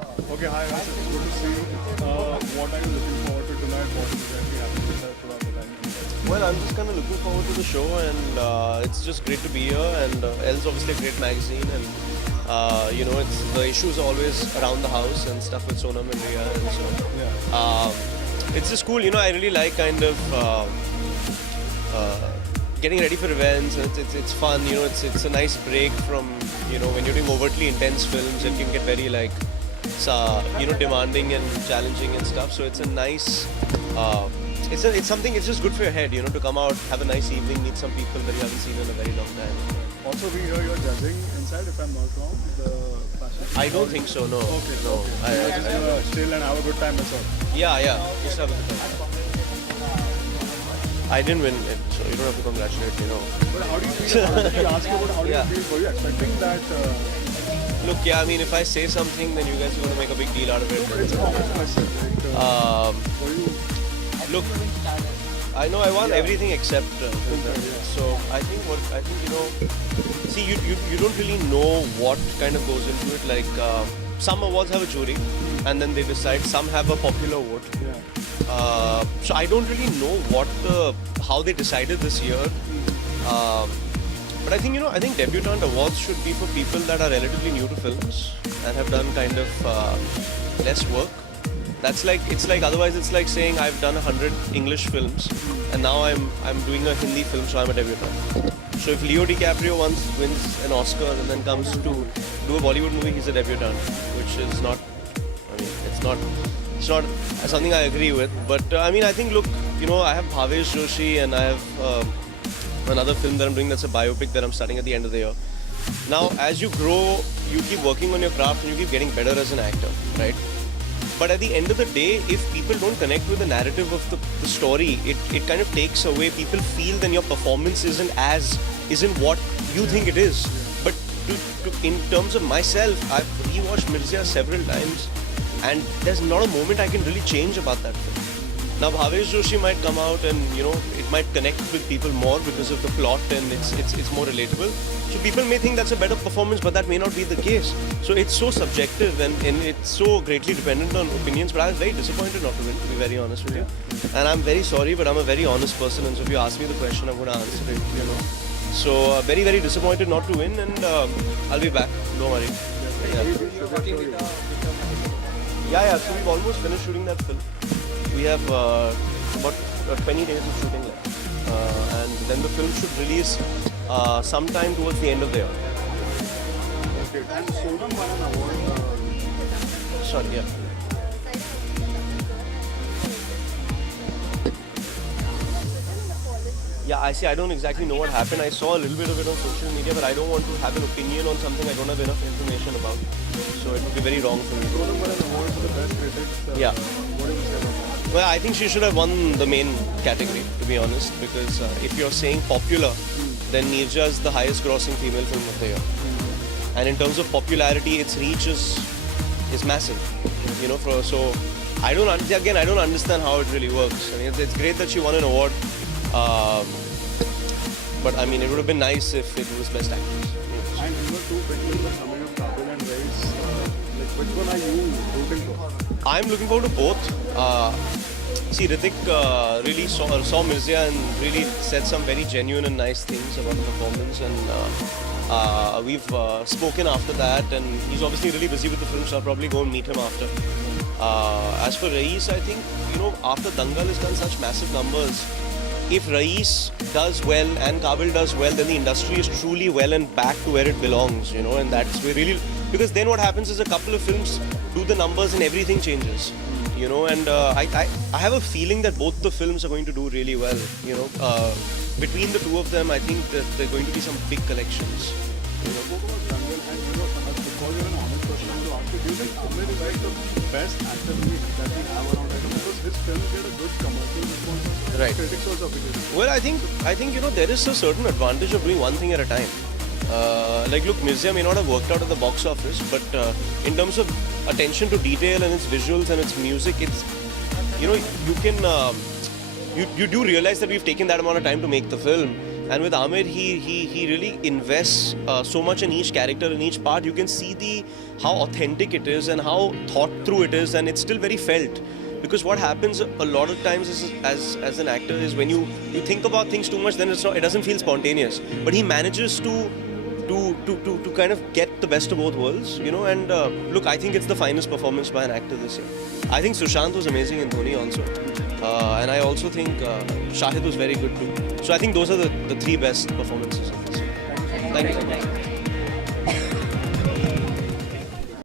Okay, hi guys, it's good to see you. What are you looking forward to tonight? What is exactly happening throughout the time? Well, I'm just kind of looking forward to the show, and it's just great to be here. And Elle's obviously a great magazine, and it's the issues are always around the house and stuff with Sonam and Riya, and so it's just cool. I really like kind of getting ready for events, and it's fun. It's a nice break from when you're doing overtly intense films. It can get very like demanding and challenging and stuff. So it's a nice. It's something. It's just good for your head, to come out, have a nice evening, meet some people that you haven't seen in a very long time. Also, we hear you're judging inside, if I'm not wrong, the fashion. I don't think so. No. Okay. No. Just chill and have a good time. That's all. Yeah. Just have a good time. I didn't win it, so you don't have to congratulate me. No. But how do you feel? I ask you about how do you feel? Were you expecting that? Look, I mean, if I say something, then you guys are going to make a big deal out of it. But it's a common question. Were you? Look, I know I won everything except so I think see you don't really know what kind of goes into it. Like some awards have a jury, and then they decide. Some have a popular vote. Yeah. So I don't really know how they decided this year. But I think debutante awards should be for people that are relatively new to films and have done kind of less work. Otherwise it's like saying I've done 100 English films and now I'm doing a Hindi film, so I'm a debutant. So if Leo DiCaprio once wins an Oscar and then comes to do a Bollywood movie, he's a debutant, which is not. I mean, it's not something I agree with. But I think look, I have Bhavesh Joshi and I have another film that I'm doing that's a biopic that I'm starting at the end of the year. Now, as you grow, you keep working on your craft and you keep getting better as an actor, right? But at the end of the day, if people don't connect with the narrative of the story, it kind of takes away. People feel then your performance isn't what you think it is. But in terms of myself, I've rewatched Mirzya several times, and there's not a moment I can really change about that film. Now Bhavesh Joshi might come out and it might connect with people more because of the plot and it's more relatable. So people may think that's a better performance, but that may not be the case. So it's so subjective and it's so greatly dependent on opinions. But I was very disappointed not to win, to be very honest with you. And I'm very sorry, but I'm a very honest person, and so if you ask me the question, I'm going to answer it. So very very disappointed not to win, and I'll be back. Don't worry. Yeah. So we've almost finished shooting that film. We have about 20 days of shooting left, and then the film should release sometime towards the end of the year. Okay. And Sonam won an award. Sorry, yeah. Yeah, I don't exactly know what happened. I saw a little bit of it on social media, but I don't want to have an opinion on something I don't have enough information about. So it would be very wrong for me. Sonam won an award for the best critics. Yeah. What do you say about that? Well, I think she should have won the main category, to be honest, because if you're saying popular, then Neerja is the highest grossing female film of the year. And in terms of popularity, its reach is massive. So I don't understand how it really works. I mean, it's great that she won an award, but I mean, it would have been nice if it was Best Actress. And you were two big films coming up, Kapoor and Reis. Which one are you rooting for? I'm looking forward to both. See, Hrithik really saw Mirzya and really said some very genuine and nice things about the performance, and we've spoken after that, and he's obviously really busy with the film, so I'll probably go and meet him after. As for Reis, I think, after Dangal has done such massive numbers, if Reis does well and Kabil does well, then the industry is truly well and back to where it belongs, and that's where really, because then what happens is a couple of films do the numbers and everything changes. And I have a feeling that both the films are going to do really well. Between the two of them, I think that there are going to be some big collections. Spoke about Dangal, and because you're an honest person, I'm going to ask you, do you think Amir is like the best actor that we have around right now? Because his films get a good commercial response. Right. Critics also appreciate it. Well, I think there is a certain advantage of doing one thing at a time. Look, Mirzya may not have worked out at the box office, but in terms of attention to detail and its visuals and its music, it's you can you do realize that we've taken that amount of time to make the film, And with Amir, he really invests so much in each character, in each part. You can see how authentic it is and how thought through it is, and it's still very felt. Because what happens a lot of times as an actor is when you think about things too much, then it doesn't feel spontaneous. But he manages to kind of get the best of both worlds, you know. And look, I think it's the finest performance by an actor this year. I think Sushant was amazing in Dhoni also, and I also think Shahid was very good too. So I think those are the three best performances of this year. Thank you so much.